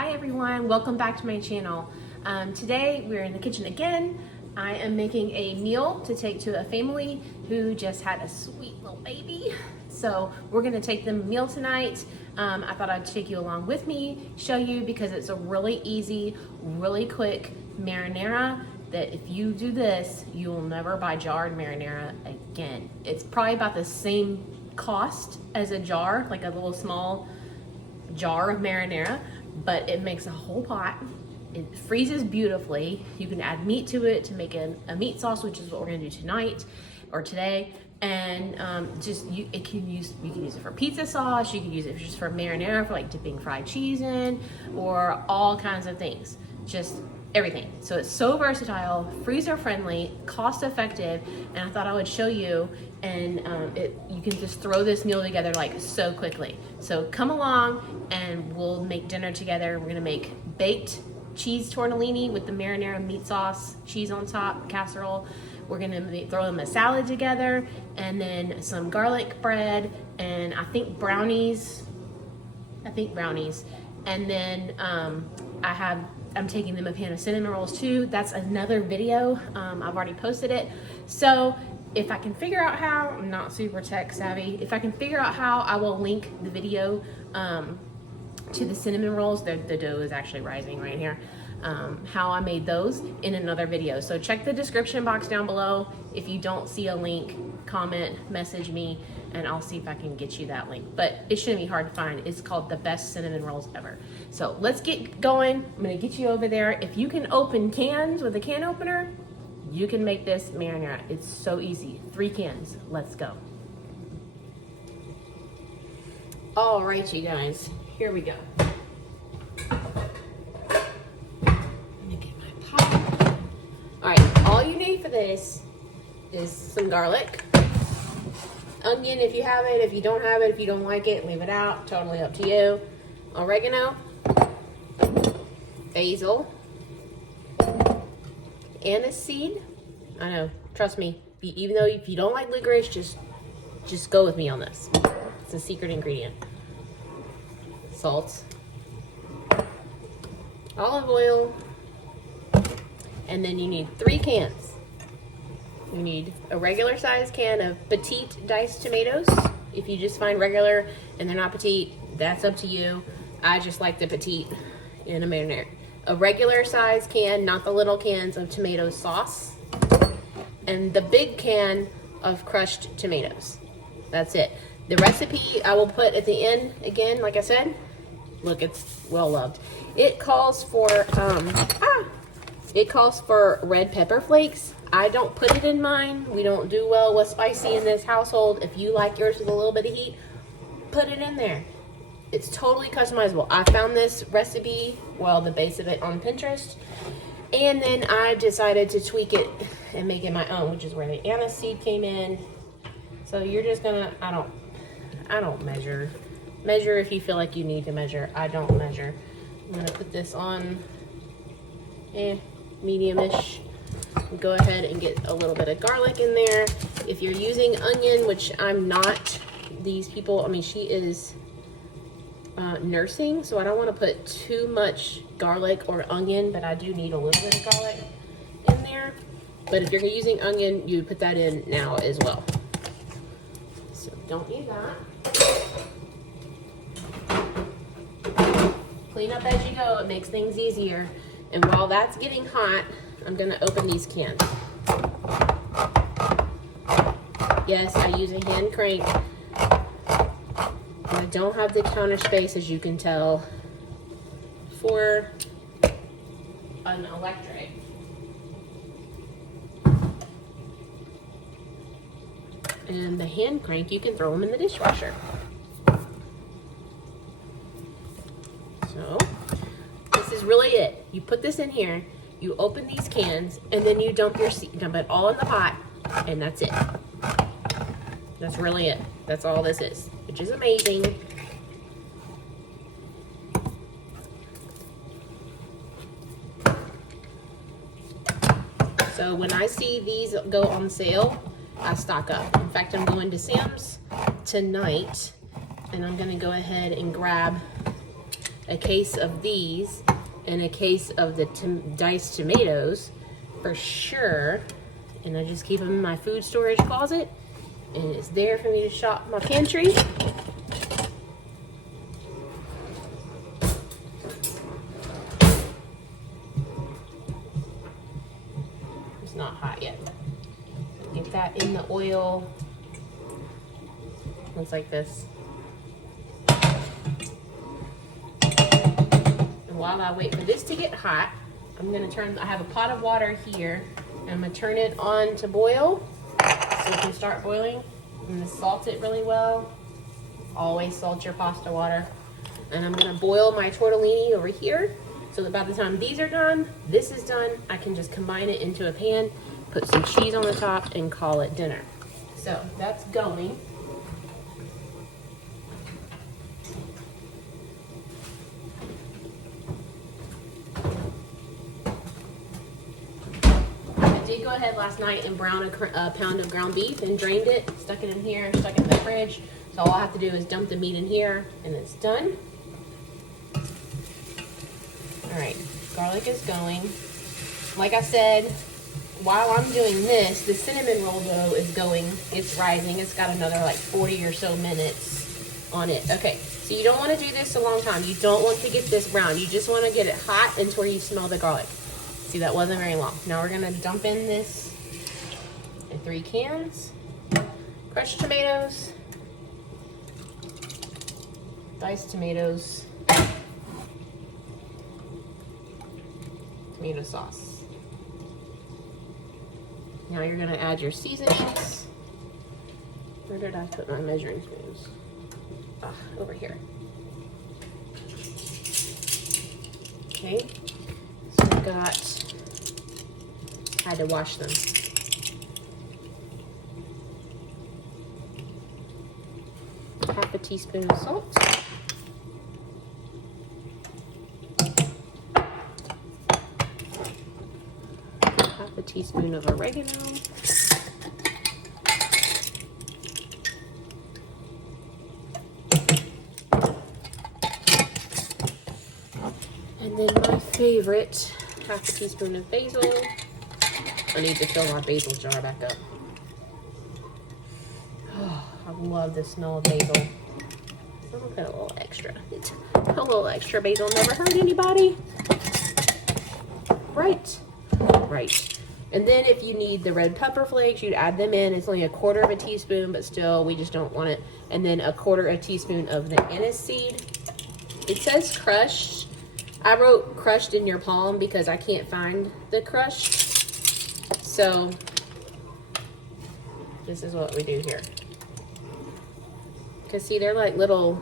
Hi everyone, welcome back to my channel. Today we're in the kitchen again. I am making a meal to take to a family who just had a sweet little baby. So we're gonna take them a meal tonight. I thought I'd take you along with me, show you, because it's a really easy, really quick marinara that if you do this, you will never buy jarred marinara again. It's probably about the same cost as a jar, like a little small jar of marinara, but it makes a whole pot. It freezes beautifully. You can add meat to it to make a meat sauce, which is what we're gonna do tonight or today. And you can use it for pizza sauce. You can use it just for marinara, for like dipping fried cheese in, or all kinds of things. Just everything. So it's so versatile, freezer friendly, cost effective, and I thought I would show you. And you can just throw this meal together like so quickly. So come along and we'll make dinner together. We're gonna make baked cheese tortellini with the marinara meat sauce, cheese on top, casserole. We're gonna throw them a salad together, and then some garlic bread, and I think brownies. And then I'm taking them a pan of cinnamon rolls too. That's another video. I've already posted it. So if I can figure out how, I'm not super tech savvy. If I can figure out how, I will link the video to the cinnamon rolls. The dough is actually rising right here. How I made those in another video. So check the description box down below. If you don't see a link, comment, message me, and I'll see if I can get you that link. But it shouldn't be hard to find. It's called the best cinnamon rolls ever. So let's get going. I'm gonna get you over there. If you can open cans with a can opener, you can make this marinara. It's so easy. 3 cans. Let's go. All right, you guys. Here we go. All right, all you need for this is some garlic, onion if you have it. If you don't have it, if you don't like it, leave it out. Totally up to you. Oregano, basil, anise seed. I know, trust me. Even though if you don't like licorice, just go with me on this. It's a secret ingredient. Salt, olive oil. And then you need 3 cans. You need a regular size can of petite diced tomatoes. If you just find regular and they're not petite, that's up to you. I just like the petite in a marinara. A regular size can, not the little cans, of tomato sauce. And the big can of crushed tomatoes. That's it. The recipe I will put at the end again, like I said. Look, it's well loved. It calls for red pepper flakes. I don't put it in mine. We don't do well with spicy in this household. If you like yours with a little bit of heat, put it in there. It's totally customizable. I found this recipe, well, the base of it, on Pinterest. And then I decided to tweak it and make it my own, which is where the anise seed came in. So you're just gonna, I don't measure. Measure if you feel like you need to measure. I don't measure. I'm gonna put this on medium-ish. Go ahead and get a little bit of garlic in there. If you're using onion, which I'm not, these people, I mean, she is nursing, so I don't want to put too much garlic or onion, but I do need a little bit of garlic in there. But if you're using onion, you put that in now as well. So don't need that. Clean up as you go. It makes things easier. And while that's getting hot, I'm gonna open these cans. Yes, I use a hand crank. I don't have the counter space, as you can tell, for an electric. And the hand crank, you can throw them in the dishwasher. So this is really it. You put this in here, you open these cans, and then you dump it all in the pot, and that's it. That's really it. That's all this is, which is amazing. So when I see these go on sale, I stock up. In fact, I'm going to Sam's tonight, and I'm gonna go ahead and grab a case of these and a case of the diced tomatoes for sure. And I just keep them in my food storage closet, and it's there for me to shop my pantry. It's not hot yet. Get that in the oil. Looks like this. And while I wait for this to get hot, I'm gonna I have a pot of water here, and I'm gonna turn it on to boil so it can start boiling. I'm gonna salt it really well. Always salt your pasta water. And I'm gonna boil my tortellini over here so that by the time these are done, this is done, I can just combine it into a pan, put some cheese on the top, and call it dinner. So that's going. I did go ahead last night and brown a pound of ground beef and drained it, stuck it in here, stuck it in the fridge. So all I have to do is dump the meat in here and it's done. All right, garlic is going. Like I said, while I'm doing this, the cinnamon roll dough is going. It's rising. It's got another like 40 or so minutes on it. Okay, so you don't want to do this a long time. You don't want to get this brown. You just want to get it hot and to where you smell the garlic. See, that wasn't very long. Now we're gonna dump in this in 3 cans. Crushed tomatoes, diced tomatoes, tomato sauce. Now you're gonna add your seasonings. Where did I put my measuring spoons? Ah, over here. Okay, so I've got, had to wash them. Half a teaspoon of salt. Half a teaspoon of oregano. And then my favorite, half a teaspoon of basil. I need to fill my basil jar back up. Oh, I love the smell of basil. I'm gonna put a little extra. A little extra basil never hurt anybody. Right. Right. And then if you need the red pepper flakes, you'd add them in. It's only 1/4 of a teaspoon, but still, we just don't want it. And then 1/4 a teaspoon of the anise seed. It says crushed. I wrote crushed in your palm because I can't find the crushed. So this is what we do here. Because see, they're like little,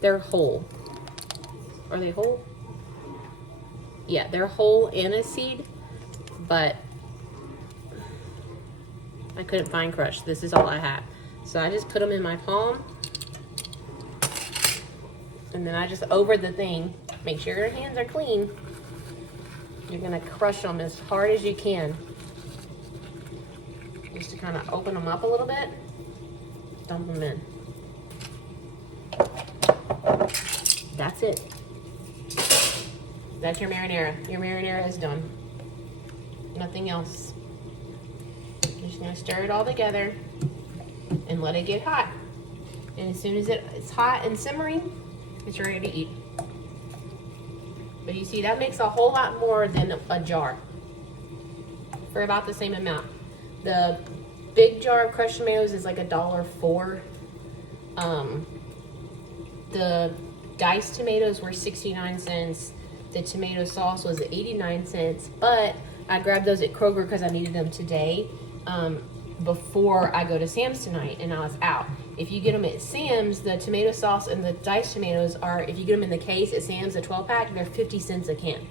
they're whole. Are they whole? Yeah, they're whole anise seed, but I couldn't find crushed. This is all I have. So I just put them in my palm. And then I just, over the thing, make sure your hands are clean. You're gonna crush them as hard as you can. Just to kind of open them up a little bit. Dump them in. That's it. That's your marinara. Your marinara is done. Nothing else. You're just gonna stir it all together and let it get hot. And as soon as it's hot and simmering, it's ready to eat. But you see, that makes a whole lot more than a jar for about the same amount. The big jar of crushed tomatoes is like $1.04. The diced tomatoes were 69 cents. The tomato sauce was 89 cents, but I grabbed those at Kroger because I needed them today before I go to Sam's tonight, and I was out. If you get them at Sam's, the tomato sauce and the diced tomatoes are, if you get them in the case at Sam's, a 12-pack, they're 50 cents a can.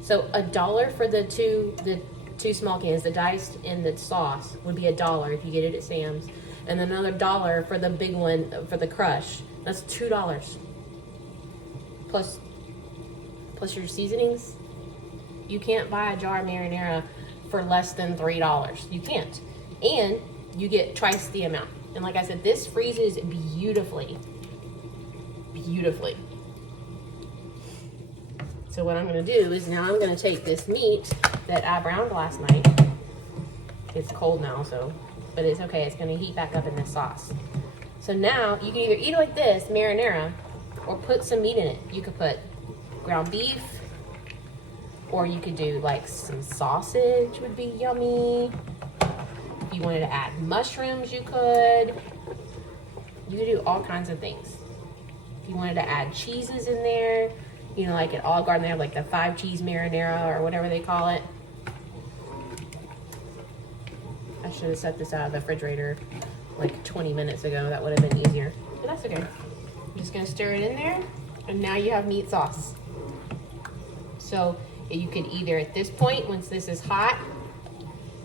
So $1 for the two small cans, the diced and the sauce, would be $1 if you get it at Sam's, and another $1 for the big one for the crush. That's $2 plus your seasonings. You can't buy a jar of marinara for less than $3. You can't, and you get twice the amount. And like I said, this freezes beautifully. Beautifully. So what I'm gonna do is now I'm gonna take this meat that I browned last night. It's cold now, so, but it's okay. It's gonna heat back up in this sauce. So now you can either eat it like this, marinara, or put some meat in it. You could put ground beef, or you could do like some sausage would be yummy. If you wanted to add mushrooms, you could. You could do all kinds of things. If you wanted to add cheeses in there, you know, like at Olive Garden, they have like the 5 cheese marinara or whatever they call it. I should have set this out of the refrigerator like 20 minutes ago. That would have been easier, but that's okay. I'm just gonna stir it in there, and now you have meat sauce. So you could either at this point, once this is hot,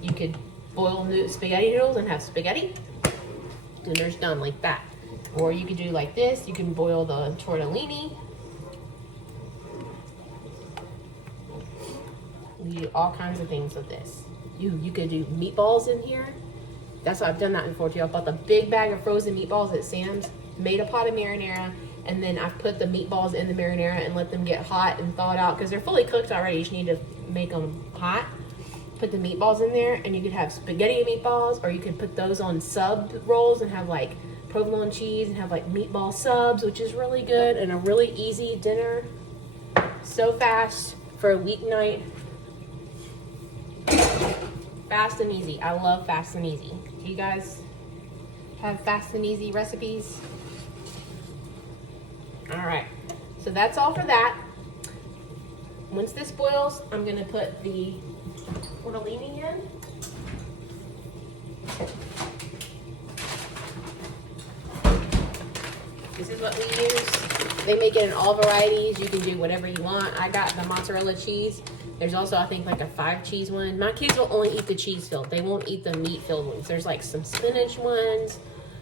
you could boil spaghetti noodles and have spaghetti. Dinner's done like that. Or you could do like this. You can boil the tortellini. You do all kinds of things with this. You could do meatballs in here. That's why I've done that before too. I bought the big bag of frozen meatballs at Sam's, made a pot of marinara, and then I've put the meatballs in the marinara and let them get hot and thawed out because they're fully cooked already. You just need to make them hot. Put the meatballs in there, and you could have spaghetti meatballs, or you could put those on sub rolls and have like provolone cheese and have like meatball subs, which is really good and a really easy dinner. So fast for a weeknight. Fast and easy. I love fast and easy. Do you guys have fast and easy recipes? All right, so that's all for that. Once this boils, I'm gonna put the tortellini in. This is what we use. They make it in all varieties. You can do whatever you want. I got the mozzarella cheese. There's also, I think, like a 5 cheese one. My kids will only eat the cheese filled. They won't eat the meat filled ones. There's like some spinach ones.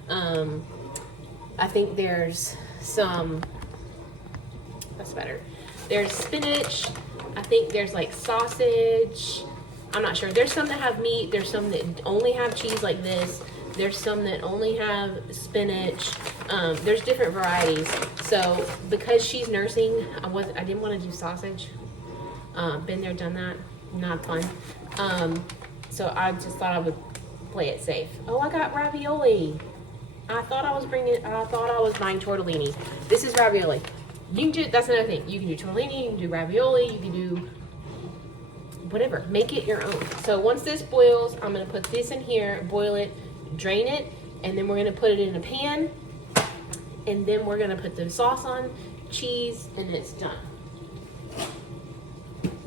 I think there's some, that's better. There's spinach. I think there's like sausage. I'm not sure. There's some that have meat. There's some that only have cheese like this. There's some that only have spinach. There's different varieties. So because she's nursing, I didn't want to do sausage. Been there, done that. Not fun. So I just thought I would play it safe. Oh, I got ravioli. I thought I was buying tortellini. This is ravioli. You can do, that's another thing. You can do tortellini, you can do ravioli, you can do whatever. Make it your own. So once this boils, I'm gonna put this in here, boil it, drain it, and then we're gonna put it in a pan, and then we're gonna put the sauce on, cheese, and it's done.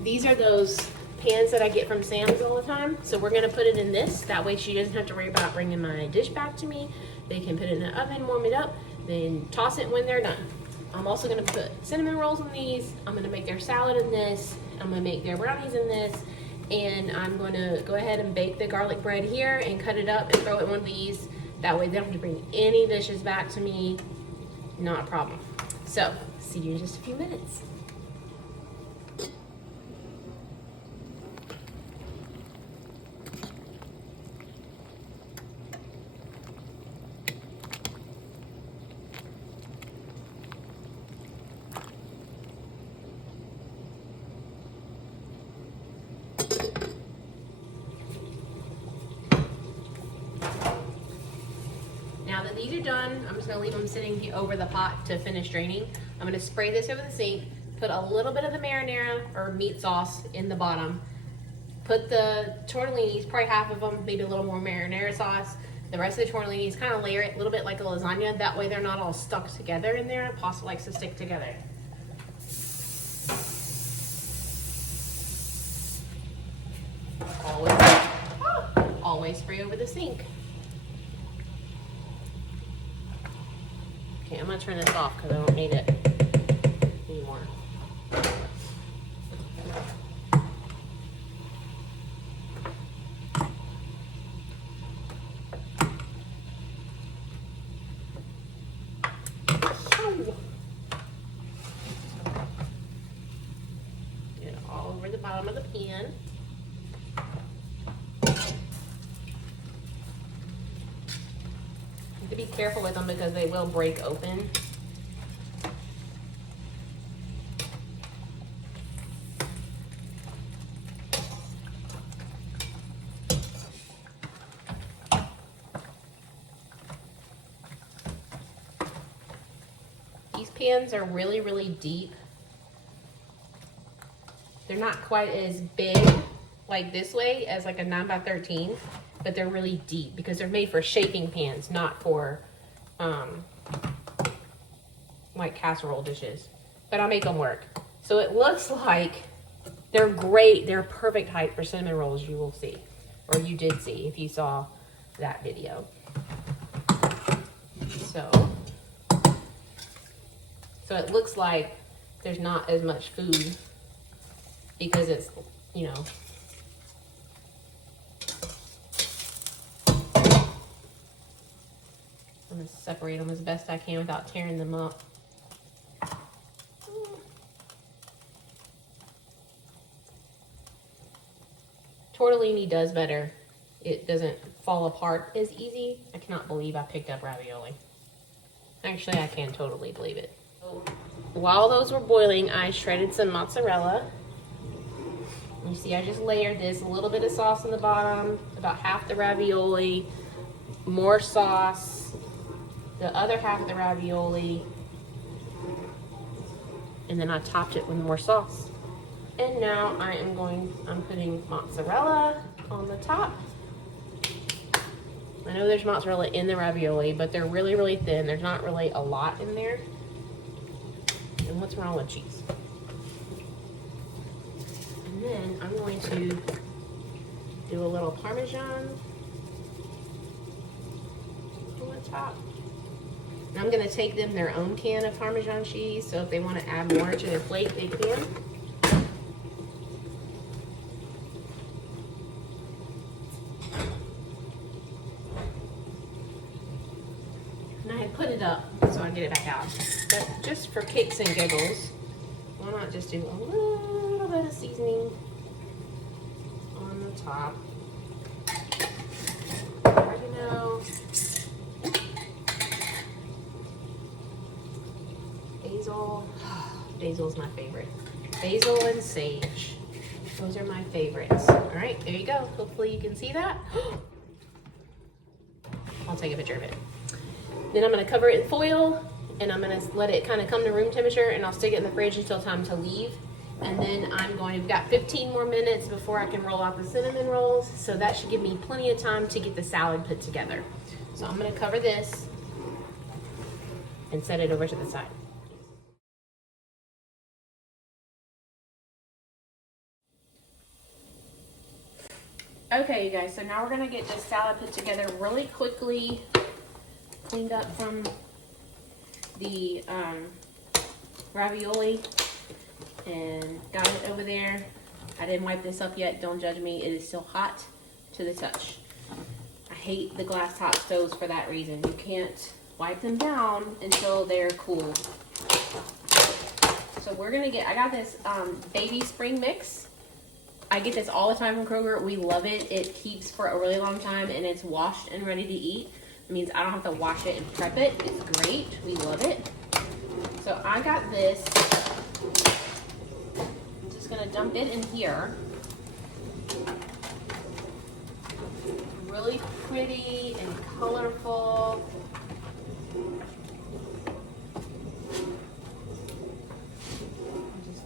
These are those pans that I get from Sam's all the time. So we're gonna put it in this. That way she doesn't have to worry about bringing my dish back to me. They can put it in the oven, warm it up, then toss it when they're done. I'm also gonna put cinnamon rolls in these. I'm gonna make their salad in this. I'm gonna make their brownies in this. And I'm gonna go ahead and bake the garlic bread here and cut it up and throw it in one of these. That way they don't have to bring any dishes back to me. Not a problem. So, see you in just a few minutes. Now that these are done, I'm just gonna leave them sitting over the pot to finish draining. I'm gonna spray this over the sink, put a little bit of the marinara or meat sauce in the bottom, put the tortellinis, probably half of them, maybe a little more marinara sauce. The rest of the tortellinis, kind of layer it a little bit like a lasagna. That way they're not all stuck together in there. Pasta likes to stick together. Always spray over the sink. Okay, I'm gonna turn this off because I don't need it anymore. Get it all over the bottom of the pan. To be careful with them because they will break open. pans are really, really deep. They're not quite as big like this way as like a 9x13, but they're really deep because they're made for shaping pans, not for like casserole dishes. But I'll make them work. So it looks like they're great. They're perfect height for cinnamon rolls, you will see. Or you did see if you saw that video. So it looks like there's not as much food because it's, you know, I'm gonna separate them as best I can without tearing them up. Tortellini does better. It doesn't fall apart as easy. I cannot believe I picked up ravioli. Actually, I can totally believe it. While those were boiling, I shredded some mozzarella. You see, I just layered this, a little bit of sauce on the bottom, about half the ravioli, more sauce, the other half of the ravioli, and then I topped it with more sauce. And now I'm putting mozzarella on the top. I know there's mozzarella in the ravioli, but they're really, really thin. There's not really a lot in there. And what's wrong with cheese? And then I'm going to do a little Parmesan on the top. And I'm gonna take them their own can of Parmesan cheese, so if they want to add more to their plate, they can. And I had put it up so I can get it back out. But just for kicks and giggles, why not just do a little bit of seasoning on the top. Oregano. Basil. Basil is my favorite. Basil and sage. Those are my favorites. All right, there you go. Hopefully you can see that. I'll take a picture of it. Then I'm gonna cover it in foil and I'm gonna let it kind of come to room temperature and I'll stick it in the fridge until time to leave. And then we've got 15 more minutes before I can roll out the cinnamon rolls. So that should give me plenty of time to get the salad put together. So I'm gonna cover this and set it over to the side. Okay, you guys, so now we're gonna get this salad put together really quickly, cleaned up from the ravioli, and got it over there. I didn't wipe this up yet, don't judge me, it is still hot to the touch. I hate the glass top stoves for that reason. You can't wipe them down until they're cool. So we're gonna I got this baby spring mix. I get this all the time from Kroger. We love it. It keeps for a really long time and it's washed and ready to eat. It means I don't have to wash it and prep it. It's great. We love it. So I got this. I'm just gonna dump it in here. Really pretty and colorful.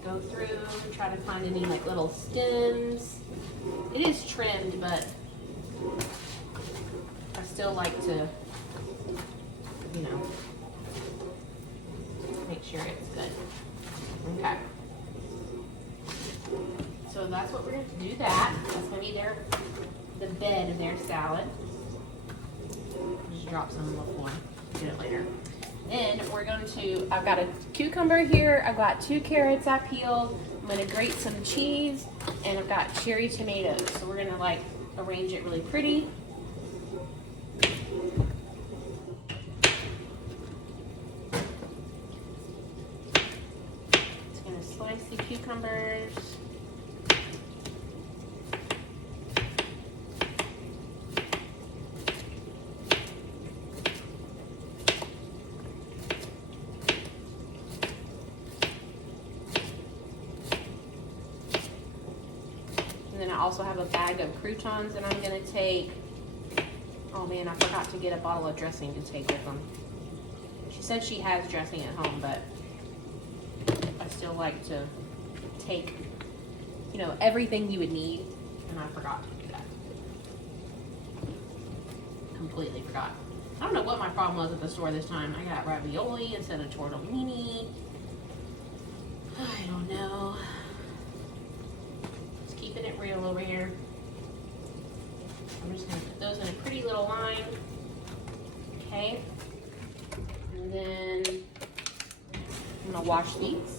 Go through, try to find any like little stems. It is trimmed, but I still like to, you know, make sure it's good. Okay. So that's what we're going to do that. That's going to be the bed of their salad. Just drop some before, get it later. Then we're going to, I've got a cucumber here, I've got 2 carrots I peeled, I'm going to grate some cheese, and I've got cherry tomatoes. So we're going to like arrange it really pretty. Just going to slice the cucumbers. I also have a bag of croutons that I'm going to take. Oh man, I forgot to get a bottle of dressing to take with them. She said she has dressing at home, but still like to take, you know, everything you would need, and I forgot to do that. Completely forgot. I don't know what my problem was at the store this time. I got ravioli instead of tortellini. I don't know. Just keeping it real over here. I'm just gonna put those in a pretty little line. Okay. And then I'm gonna wash these.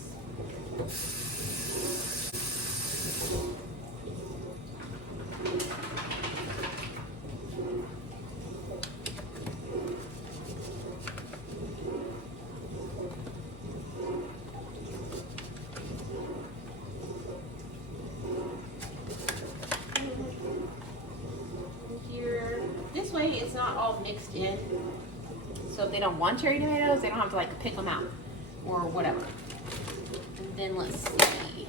Here, this way it's not all mixed in. So if they don't want cherry tomatoes, they don't have to like pick them out or whatever. And then let's see.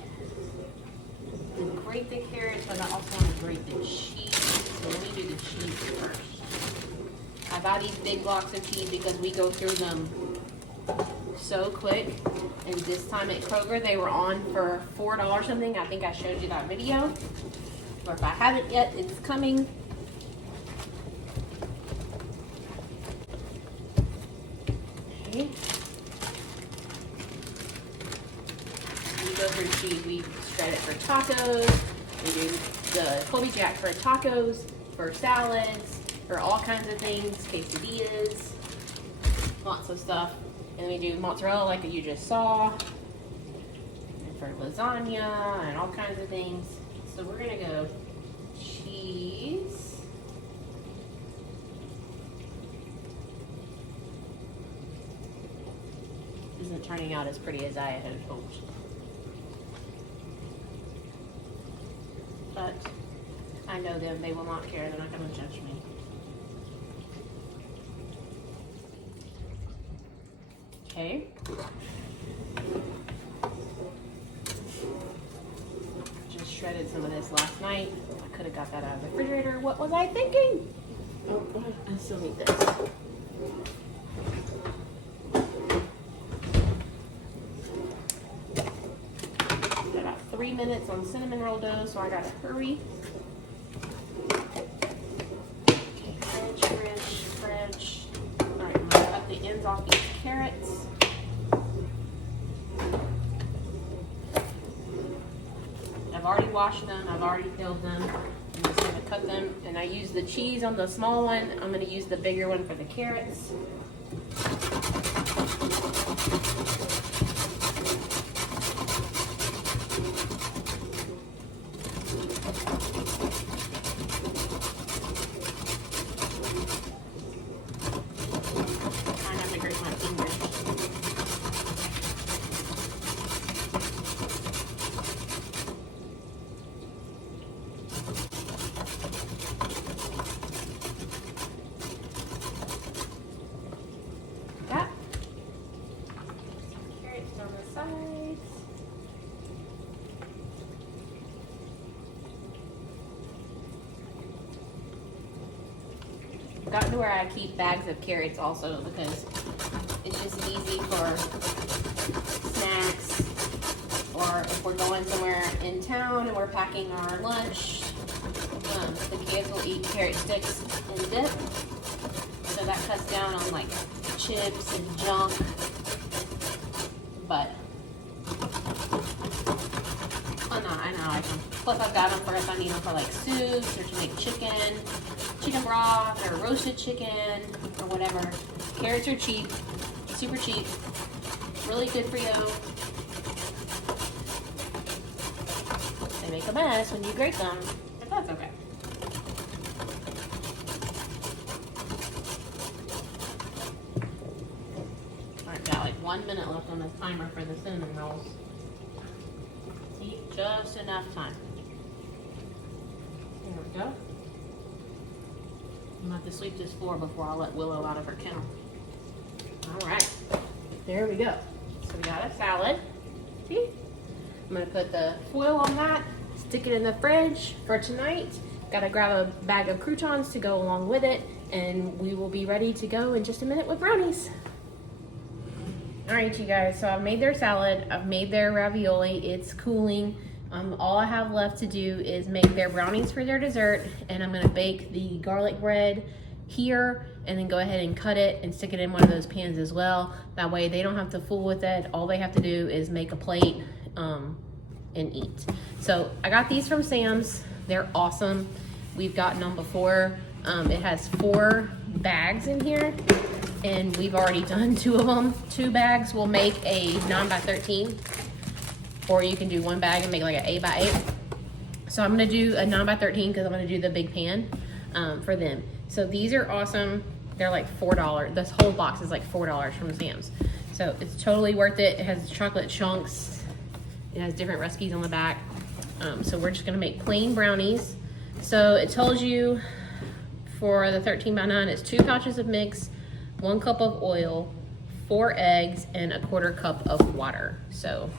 I'm gonna grate the carrots, but I also want to grate the cheese. So let me do the cheese first. I buy these big blocks of cheese because we go through them so quick. And this time at Kroger, they were on for $4 something. I think I showed you that video. Or if I haven't yet, it's coming. Okay. We go through cheese. We shred it for tacos. We do the Colby Jack for tacos, for salads, for all kinds of things, quesadillas, lots of stuff. And we do mozzarella like you just saw, and for lasagna and all kinds of things. So we're gonna go cheese. Isn't turning out as pretty as I had hoped. But I know them, they will not care, they're not gonna judge me. Okay. Just shredded some of this last night. I could have got that out of the refrigerator. What was I thinking? Oh, I still need this. Got about 3 minutes on cinnamon roll dough, so I gotta hurry. Okay, French. Alright, I'm gonna cut the ends off these carrots. I've already washed them, I've already peeled them. I'm just gonna cut them, and I use the cheese on the small one. I'm gonna use the bigger one for the carrots. Gotten to where I keep bags of carrots also because it's just easy for snacks, or if we're going somewhere in town and we're packing our lunch, the kids will eat carrot sticks and dip, so that cuts down on like chips and junk. But oh no, I know I can. Plus I've got them for if I need them for like soups or to make chicken broth or roasted chicken or whatever. Carrots are cheap, super cheap, really good for you. They make a mess when you grate them, but that's okay. Alright, got like 1 minute left on this timer for the cinnamon rolls. See, just enough time. There we go. I'm going to have to sweep this floor before I let Willow out of her kennel. All right, there we go. So we got a salad. See? I'm going to put the foil on that, stick it in the fridge for tonight. Got to grab a bag of croutons to go along with it, and we will be ready to go in just a minute with brownies. All right, you guys, so I've made their salad, I've made their ravioli, it's cooling. All I have left to do is make their brownies for their dessert, and I'm gonna bake the garlic bread here and then go ahead and cut it and stick it in one of those pans as well. That way they don't have to fool with it. All they have to do is make a plate and eat. So I got these from Sam's. They're awesome. We've gotten them before. It has 4 bags in here, and we've already done 2 of them. 2 bags will make a 9x13, or you can do 1 bag and make like an 8x8. So I'm gonna do a 9x13 because I'm gonna do the big pan for them. So these are awesome. They're like $4. This whole box is like $4 from Sam's. So it's totally worth it. It has chocolate chunks. It has different recipes on the back. So we're just gonna make plain brownies. So it tells you for the 13x9, it's 2 pouches of mix, 1 cup of oil, 4 eggs, and a 1/4 cup of water. So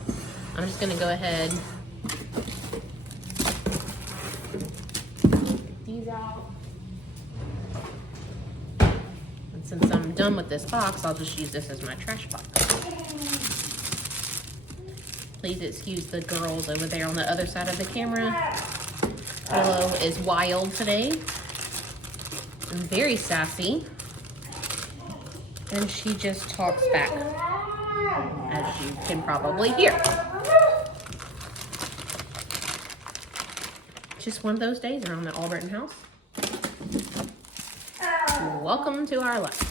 I'm just gonna go ahead, get these out. And since I'm done with this box, I'll just use this as my trash box. Please excuse the girls over there on the other side of the camera. Willow is wild today and very sassy, and she just talks back, as you can probably hear. Just one of those days around the Alberton house. Welcome to our life.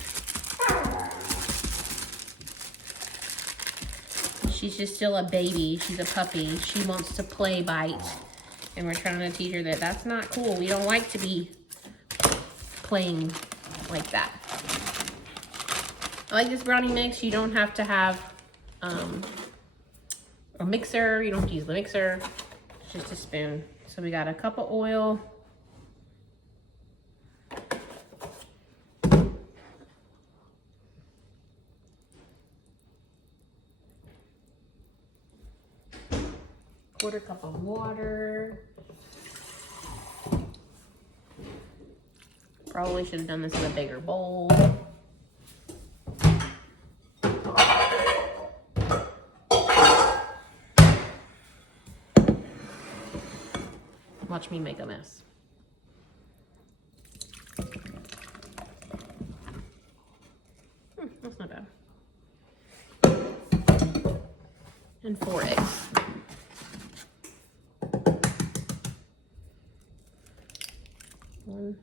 She's just still a baby. She's a puppy. She wants to play bite. And we're trying to teach her that that's not cool. We don't like to be playing like that. I like this brownie mix. You don't have to have a mixer. You don't have to use the mixer. It's just a spoon. So we got a cup of oil. Quarter cup of water. Probably should have done this in a bigger bowl. Watch me make a mess. That's not bad. And 4 eggs. One.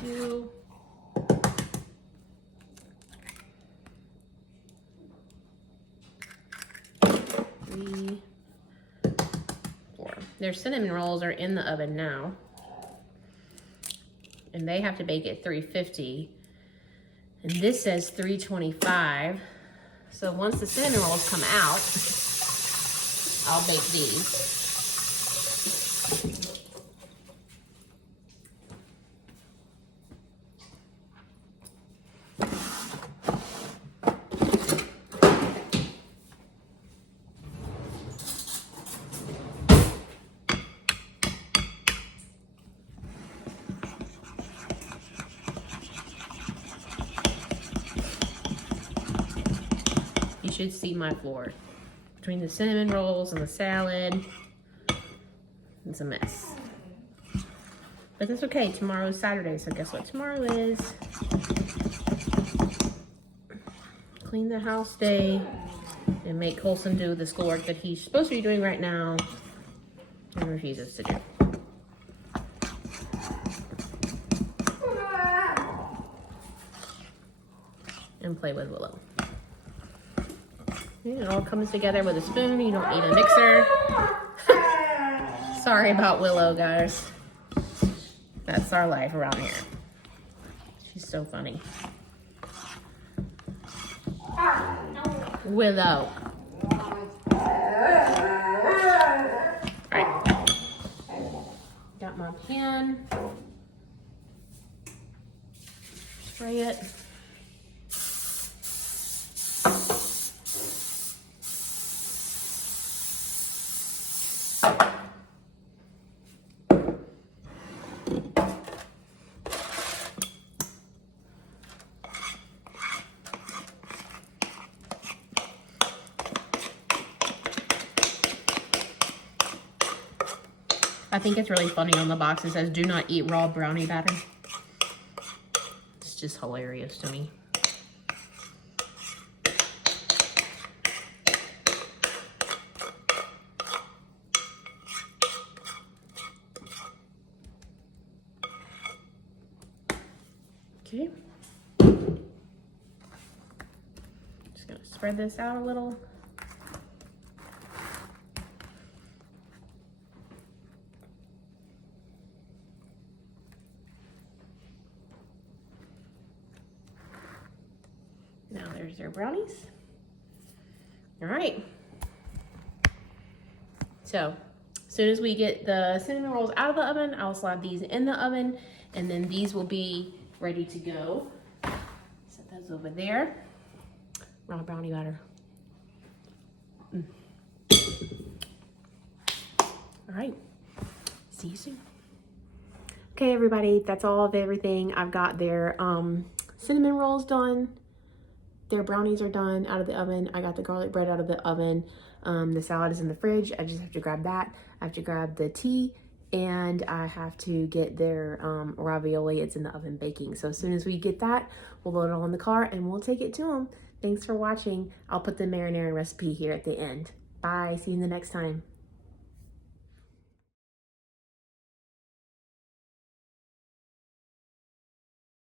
Two. 3, 4. Their cinnamon rolls are in the oven now, and they have to bake at 350. And this says 325. So once the cinnamon rolls come out, I'll bake these. You should see my floor. Between the cinnamon rolls and the salad, it's a mess. But that's okay, tomorrow's Saturday, so guess what tomorrow is? Clean the house day and make Colson do the schoolwork that he's supposed to be doing right now and refuses to do. And play with Willow. It all comes together with a spoon. You don't need a mixer. Sorry about Willow, guys. That's our life around here. She's so funny. Willow. Alright. Got my pan. Spray it. think it's really funny on the box. It says, do not eat raw brownie batter. It's just hilarious to me. Okay. Just gonna spread this out a little. Now there's their brownies. All right. So as soon as we get the cinnamon rolls out of the oven, I'll slide these in the oven, and then these will be ready to go. Set those over there. Raw brownie batter. All right. See you soon. Okay, everybody, that's all of everything. I've got their cinnamon rolls done. Their brownies are done out of the oven. I got the garlic bread out of the oven. The salad is in the fridge. I just have to grab that. I have to grab the tea, and I have to get their ravioli. It's in the oven baking. So as soon as we get that, we'll load it all in the car and we'll take it to them. Thanks for watching. I'll put the marinara recipe here at the end. Bye. See you in the next time.